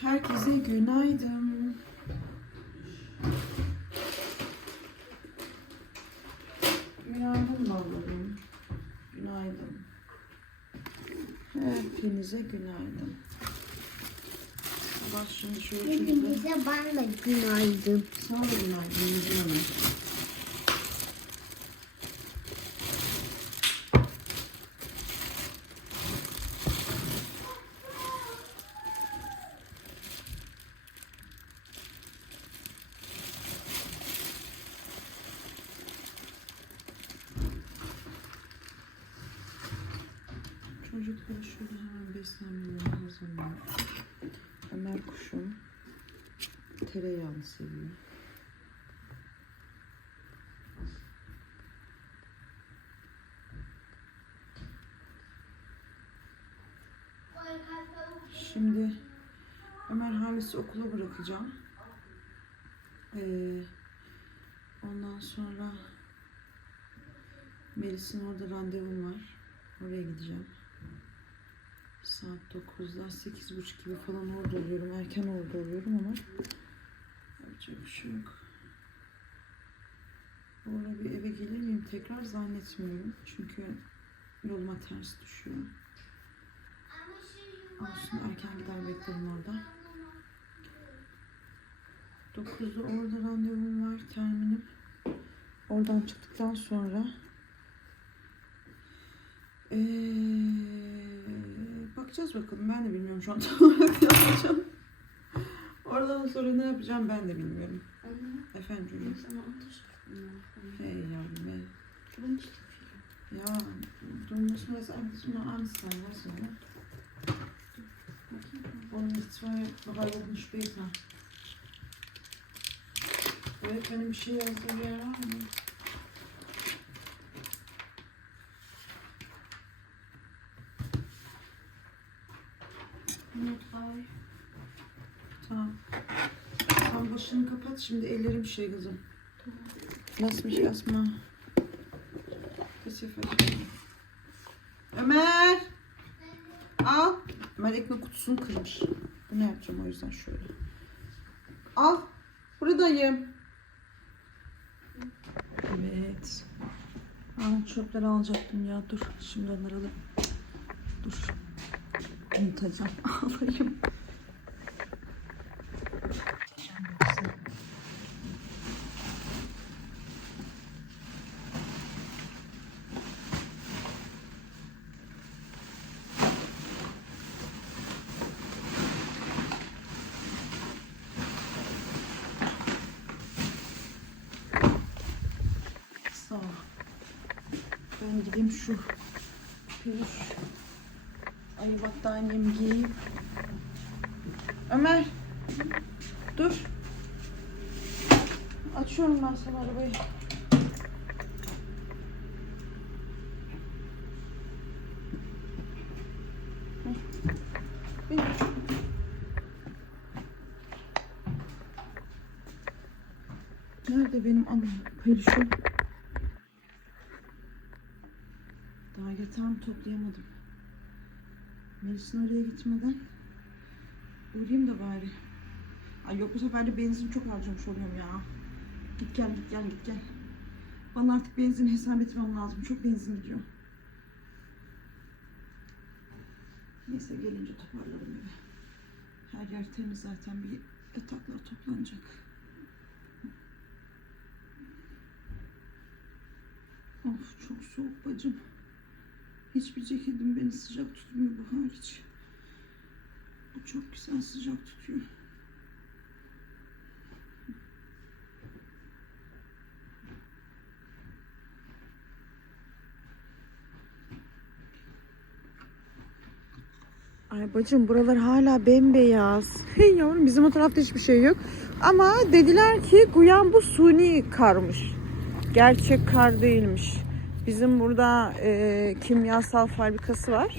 Herkese günaydın. Günaydın ballarım. Günaydın. Hepinize günaydın. Bak şimdi şöyle. Hepinize ben de günaydın. Sağ ol günaydın. Yüzü Hanım. Çocuklara şöyle hemen beslenmeleri hazırlayayım. Ömer kuşum tereyağını seviyor. Şimdi Ömer Halis'i okula bırakacağım. Ee, ondan sonra Melis'in orada randevum var. Oraya gideceğim. Saat 9'da 8.30 gibi falan orada oluyorum. Erken orada oluyorum ama yapacak bir şey yok. Ara bir eve gelir miyim tekrar zannetmiyorum. Çünkü yoluma ters düşüyor. Olsun erken gider beklerim orada. 9'da orada randevum var terminim. Oradan çıktıktan sonra ee, bakacağız bakalım. Ben de bilmiyorum şu an tam olarak ne yapacağım. Oradan sonra ne yapacağım ben de bilmiyorum. Efendim çocuğum. Hey yavrum hey. Ja, du musst mir das eigentlich mal anzeigen, weißt du, ne? Nicht zwei, drei Wochen später. Öğretmenim bir şey yazdığı bir yer var mı? Tamam. Sen başını kapat şimdi ellerim şey kızım. Mich erstmal das hier verstehen. Ömer! Al. Ömer ekmek kutusunu kırmış. Bunu yapacağım o yüzden şöyle. Al. Buradayım. Evet. Aa, çöpleri alacaktım ya. Dur. Şimdi onları alayım. Dur. Unutacağım. Ol. Ben gideyim şu peluş ayı battaniyemi giyeyim. Ömer. Dur. Açıyorum ben sana arabayı. Nerede benim anam peluşum? Daha yatağımı toplayamadım. Melis'in oraya gitmeden uğrayayım da bari. Ay yok bu sefer de benzin çok harcamış oluyorum ya. Git gel git gel git gel. Bana artık benzin hesap etmem lazım. Çok benzin gidiyor. Neyse gelince toparlarım evi. Her yer temiz zaten bir yataklar toplanacak. Of çok soğuk bacım. Hiçbir ceketim beni sıcak tutmuyor bu hariç. Bu çok güzel sıcak tutuyor. Ay bacım buralar hala bembeyaz. Hey yavrum bizim o tarafta hiçbir şey yok. Ama dediler ki Guyan bu suni karmış. Gerçek kar değilmiş. Bizim burada e, kimyasal fabrikası var.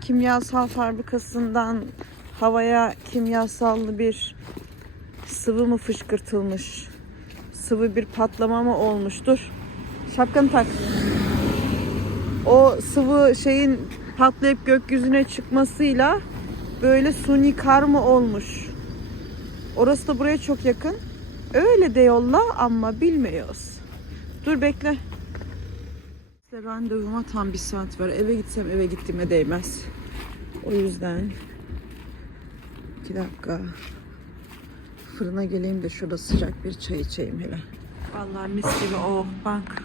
Kimyasal fabrikasından havaya kimyasallı bir sıvı mı fışkırtılmış? Sıvı bir patlama mı olmuştur? Şapkanı tak. O sıvı şeyin patlayıp gökyüzüne çıkmasıyla böyle suni kar mı olmuş? Orası da buraya çok yakın. Öyle de yolla ama bilmiyoruz. Dur bekle. İşte randevuma tam bir saat var. Eve gitsem eve gittiğime değmez. O yüzden iki dakika fırına geleyim de şurada sıcak bir çay içeyim hele. Vallahi mis gibi oh bak.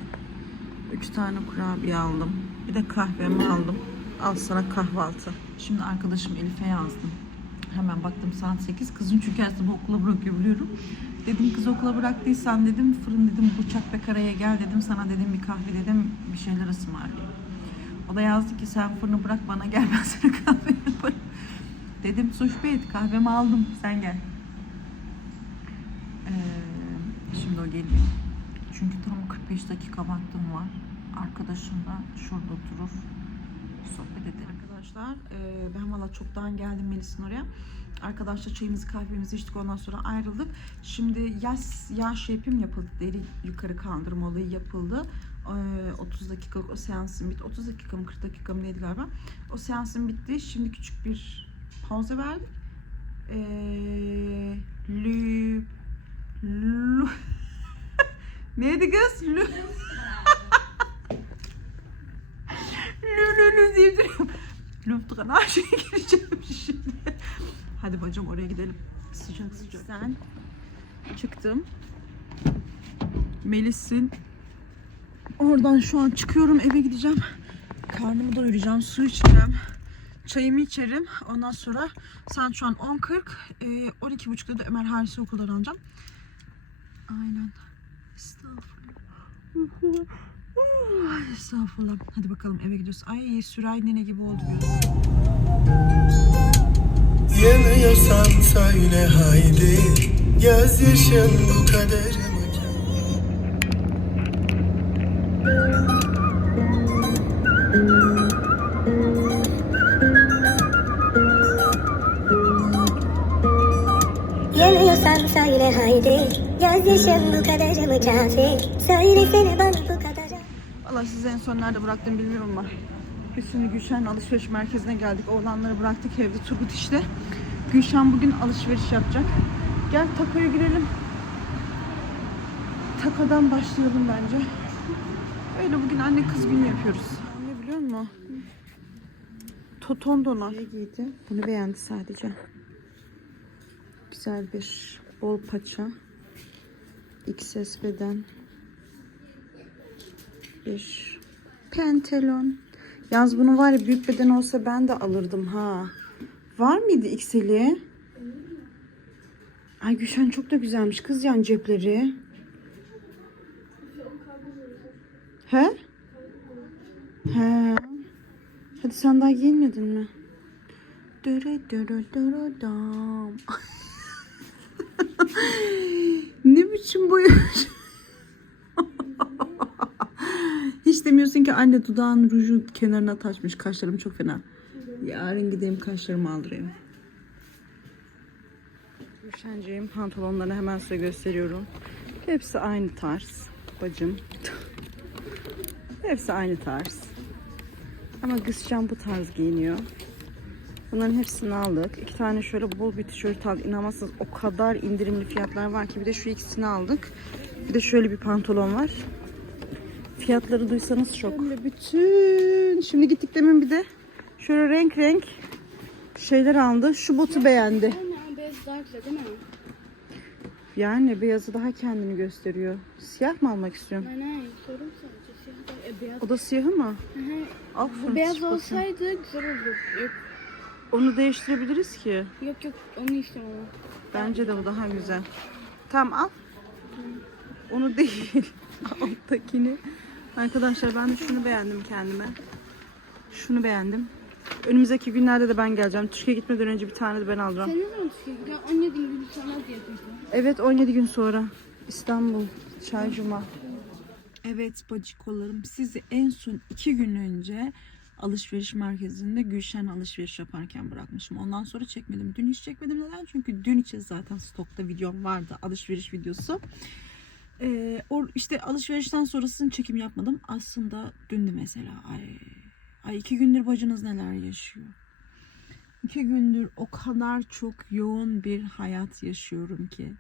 Üç tane kurabiye aldım. Bir de kahvemi aldım. Al sana kahvaltı. Şimdi arkadaşım Elif'e yazdım. Hemen baktım saat 8. Kızın çünkü her sabah okula bırakıyor biliyorum. Dedim kız okula bıraktıysan dedim fırın dedim Burçak Bekara'ya gel dedim sana dedim bir kahve dedim bir şeyler ısmarlayayım. O da yazdı ki sen fırını bırak bana gel ben sana kahve yaparım. Dedim sohbet kahvemi aldım sen gel. Ee, şimdi o geliyor. Çünkü tam 45 dakika vaktim var. Arkadaşım da şurada oturur. Sohbet ederim. Arkadaşlar e, ben valla çoktan geldim Melis'in oraya. Arkadaşlar çayımızı kahvemizi içtik ondan sonra ayrıldık. Şimdi yaz yağ yapayım yapıldı. Deri yukarı kaldırma olayı yapıldı. Ee, 30 dakikalık o seansın bitti. 30 dakika mı 40 dakika mı neydi galiba. O seansın bitti. Şimdi küçük bir pauza verdik. Ee, lü, lü, neydi kız? Lü, lü, lü, lü diye Lufthansa her şeye gireceğim şimdi. Hadi bacım oraya gidelim. Sıcak sıcak. Sen çıktım. Melis'in oradan şu an çıkıyorum eve gideceğim. Karnımı doyuracağım, su içeceğim. Çayımı içerim. Ondan sonra sen şu an 10.40, e, 12.30'da da Ömer Haris'i okuldan alacağım. Aynen. Estağfurullah. Ay, Estağfurullah. Hadi bakalım eve gidiyoruz. Ay Süray nene gibi oldu gözüm. Yanıyorsan söyle haydi Gözyaşın bu kadarımı Yanıyorsan söyle haydi Gözyaşın bu kadarı mı kafi Söylesene bana kadar Valla sizi en son nerede bıraktım bilmiyorum ama şimdi Gülşen alışveriş merkezine geldik. Oğlanları bıraktık evde Turgut işte. Gülşen bugün alışveriş yapacak. Gel takoya girelim. Takodan başlayalım bence. Öyle bugün anne kız günü yapıyoruz. Ne biliyor musun? Toton donar. giydi. Bunu beğendi sadece. Güzel bir bol paça. XS beden bir pantolon. Yalnız bunun var ya büyük beden olsa ben de alırdım ha. Var mıydı XL'i? Ay Gülşen çok da güzelmiş kız yan cepleri. He? He. Hadi sen daha giyinmedin mi? Döre döre döre dam. ne biçim boyun? Hiç demiyorsun ki anne dudağın ruju kenarına taşmış. Kaşlarım çok fena. Yarın gideyim kaşlarımı aldırayım. Gülşenciğim pantolonlarını hemen size gösteriyorum. Hepsi aynı tarz. Bacım. Hepsi aynı tarz. Ama Gıscan bu tarz giyiniyor. Bunların hepsini aldık. İki tane şöyle bol bir tişört aldık. İnanmazsınız o kadar indirimli fiyatlar var ki. Bir de şu ikisini aldık. Bir de şöyle bir pantolon var. Fiyatları duysanız şok. Böyle bütün şimdi gittik demin bir de şöyle renk renk şeyler aldı. Şu botu beğendi. Ama beyaz daha güzel değil mi? Yani beyazı daha kendini gösteriyor. Siyah mı almak istiyorsun? Aynen sorun sadece siyah da e, beyaz. O da siyahı mı? Hı hı. Bu beyaz bakayım. olsaydı güzel olurdu. Yok Onu değiştirebiliriz ki. yok yok onu istiyorum ama. Bence de bu daha güzel. Tamam al. Onu değil. Alttakini. Arkadaşlar ben de şunu beğendim kendime. Şunu beğendim. Önümüzdeki günlerde de ben geleceğim. Türkiye'ye gitmeden önce bir tane de ben alacağım. Sen ne zaman Türkiye'ye gidiyorsun? 17 gün sonra diye duydum. Evet 17 gün sonra İstanbul Çaycuma. Evet bacikolarım sizi en son iki gün önce alışveriş merkezinde Gülşen alışveriş yaparken bırakmışım. Ondan sonra çekmedim. Dün hiç çekmedim. Neden? Çünkü dün için zaten stokta videom vardı. Alışveriş videosu. Ee, o işte alışverişten sonrasını çekim yapmadım. Aslında dündü mesela. Ay, ay iki gündür bacınız neler yaşıyor. İki gündür o kadar çok yoğun bir hayat yaşıyorum ki.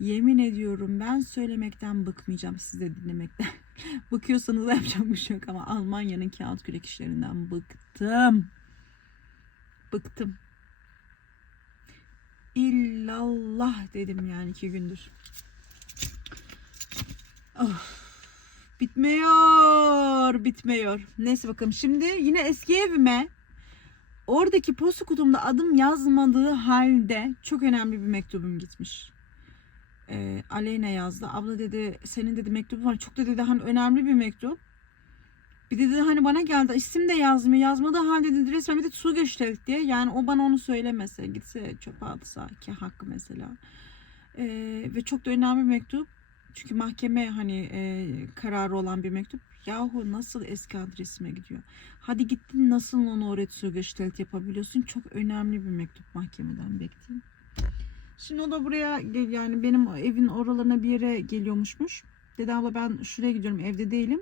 Yemin ediyorum ben söylemekten bıkmayacağım size dinlemekten. Bıkıyorsanız yapacak bir şey yok ama Almanya'nın kağıt kürek işlerinden bıktım. Bıktım. İllallah dedim yani iki gündür. Of. Bitmiyor, bitmiyor. Neyse bakalım. Şimdi yine eski evime oradaki posta kutumda adım yazmadığı halde çok önemli bir mektubum gitmiş. Ee, Aleyna yazdı. Abla dedi senin dedi mektubun var. Çok da dedi hani önemli bir mektup. Bir de dedi hani bana geldi isim de yazmıyor. Yazmadığı halde dedi resmen bir de su geçti diye. Yani o bana onu söylemese gitse çöpe atsa ki hakkı mesela. Ee, ve çok da önemli bir mektup. Çünkü mahkeme hani e, kararı olan bir mektup. Yahu nasıl eski adresime gidiyor? Hadi gittin nasıl onu oraya Zugestellt yapabiliyorsun? Çok önemli bir mektup mahkemeden bekleyin. Şimdi o da buraya yani benim evin oralarına bir yere geliyormuşmuş. Dedi abla ben şuraya gidiyorum evde değilim.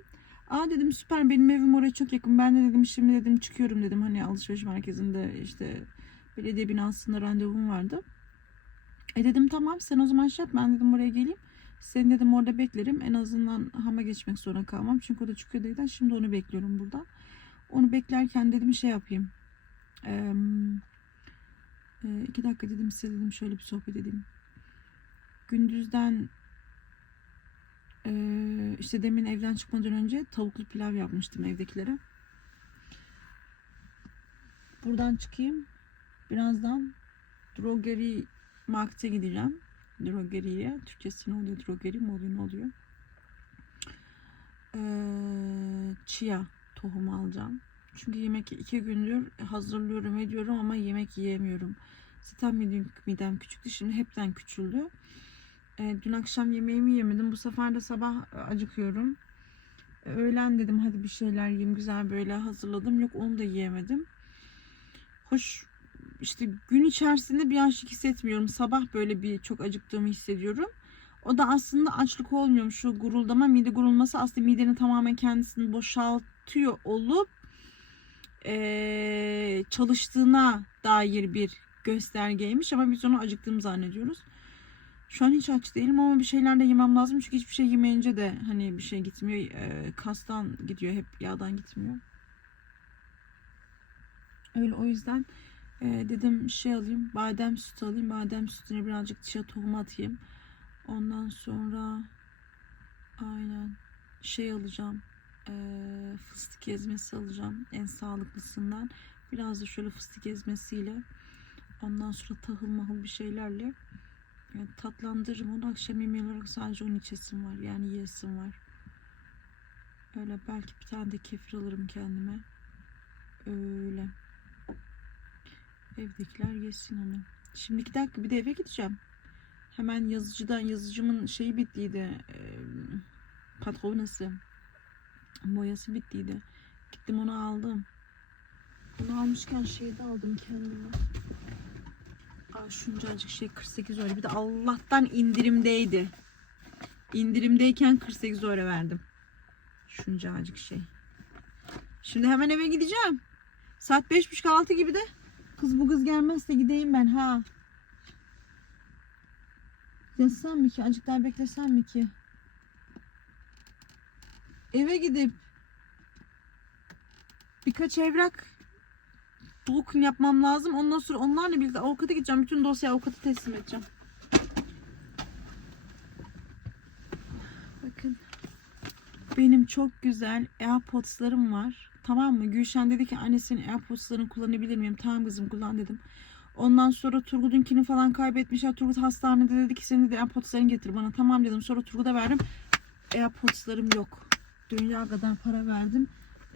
Aa dedim süper benim evim oraya çok yakın. Ben de dedim şimdi dedim çıkıyorum dedim. Hani alışveriş merkezinde işte belediye binasında randevum vardı. E dedim tamam sen o zaman şey yap ben dedim buraya geleyim. Seni dedim orada beklerim. En azından hama geçmek zorunda kalmam. Çünkü o da çıkıyor dedi. Şimdi onu bekliyorum burada. Onu beklerken dedim şey yapayım. Eee e, iki dakika dedim size dedim şöyle bir sohbet edeyim. Gündüzden e, işte demin evden çıkmadan önce tavuklu pilav yapmıştım evdekilere. Buradan çıkayım. Birazdan drogeri markete gideceğim. Drogeriye. Türkçesi ne oluyor? Drogeri mi oluyor? Ne oluyor? Ee, chia tohumu alacağım. Çünkü yemek iki gündür hazırlıyorum ediyorum ama yemek yiyemiyorum. Zaten midem, midem küçüktü. Şimdi hepten küçüldü. Ee, dün akşam yemeğimi yemedim. Bu sefer de sabah acıkıyorum. Ee, öğlen dedim hadi bir şeyler yiyeyim. Güzel böyle hazırladım. Yok onu da yiyemedim. Hoş işte gün içerisinde bir açlık hissetmiyorum. Sabah böyle bir çok acıktığımı hissediyorum. O da aslında açlık olmuyormuş. Şu guruldama, mide gurulması aslında midenin tamamen kendisini boşaltıyor olup eee, çalıştığına dair bir göstergeymiş ama biz onu acıktığımı zannediyoruz. Şu an hiç aç değilim ama bir şeyler de yemem lazım çünkü hiçbir şey yemeyince de hani bir şey gitmiyor. Eee, kastan gidiyor hep yağdan gitmiyor. Öyle o yüzden eee, dedim şey alayım badem sütü alayım badem sütüne birazcık chia tohumu atayım. Ondan sonra aynen şey alacağım. eee, fıstık ezmesi alacağım. En sağlıklısından. Biraz da şöyle fıstık ezmesiyle. Ondan sonra tahıl mahıl bir şeylerle yani tatlandırırım. Onu akşam yemeği olarak sadece onun içesim var. Yani yiyesim var. Öyle belki bir tane de kefir alırım kendime. Öyle. Evdekiler yesin onu. Şimdi iki dakika bir de eve gideceğim. Hemen yazıcıdan yazıcımın şeyi bittiydi. E, patronası. Boyası bittiydi. Gittim onu aldım. Onu almışken şeyi de aldım kendime. Aa, şuncacık şey 48 euro. Bir de Allah'tan indirimdeydi. İndirimdeyken 48 euro verdim. Şuncacık şey. Şimdi hemen eve gideceğim. Saat 5.30-6 gibi de kız bu kız gelmezse gideyim ben ha. Yatsam mı ki? Azıcık daha beklesem mi ki? Eve gidip birkaç evrak bugün yapmam lazım. Ondan sonra onlarla birlikte avukata gideceğim. Bütün dosyayı avukata teslim edeceğim. Bakın. Benim çok güzel AirPods'larım var. Tamam mı? Gülşen dedi ki annesinin AirPods'larını kullanabilir miyim? Tamam kızım kullan dedim. Ondan sonra Turgut'unkini falan kaybetmişler. Turgut hastanede dedi ki senin de AirPods'larını getir bana. Tamam dedim. Sonra Turgut'a verdim. AirPods'larım yok. Dünya kadar para verdim.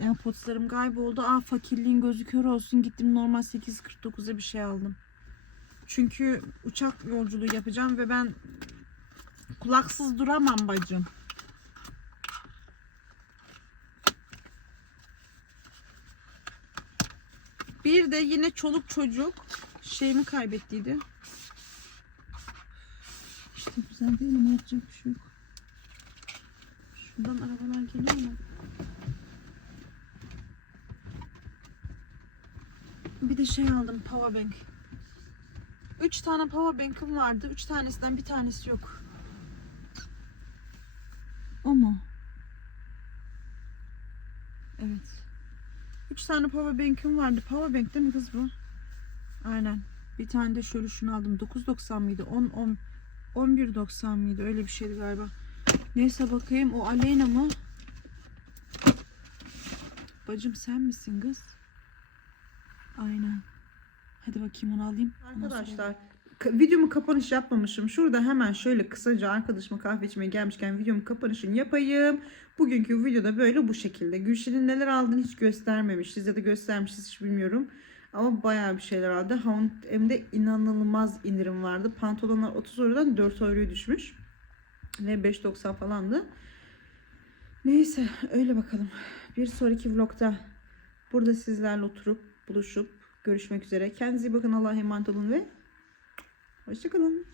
AirPods'larım kayboldu. Aa fakirliğin gözü kör olsun. Gittim normal 8.49'a bir şey aldım. Çünkü uçak yolculuğu yapacağım ve ben kulaksız duramam bacım. Bir de yine çoluk çocuk şeyimi kaybettiydi. İşte güzel değil mi? Yapacak bir şey yok. Şuradan arabalar geliyor mu? Bir de şey aldım power bank. 3 tane power bank'ım vardı. 3 tanesinden bir tanesi yok. O mu? Evet. 3 tane power bank'im vardı. Power bank değil mi kız bu? Aynen. Bir tane de şöyle şunu aldım. 9.90 mıydı? 10 10 11.90 mıydı? Öyle bir şeydi galiba. Neyse bakayım. O Aleyna mı? Bacım sen misin kız? Aynen. Hadi bakayım onu alayım. Arkadaşlar ka- videomu kapanış yapmamışım. Şurada hemen şöyle kısaca arkadaşıma kahve içmeye gelmişken videomu kapanışını yapayım. Bugünkü videoda böyle bu şekilde. Gülşen'in neler aldığını hiç göstermemişiz ya da göstermişiz hiç bilmiyorum. Ama bayağı bir şeyler aldı. H&M'de inanılmaz indirim vardı. Pantolonlar 30 eurodan 4 euroya düşmüş. Ve 5.90 falandı. Neyse öyle bakalım. Bir sonraki vlogda burada sizlerle oturup buluşup görüşmek üzere. Kendinize iyi bakın. Allah'a emanet olun ve hoşçakalın.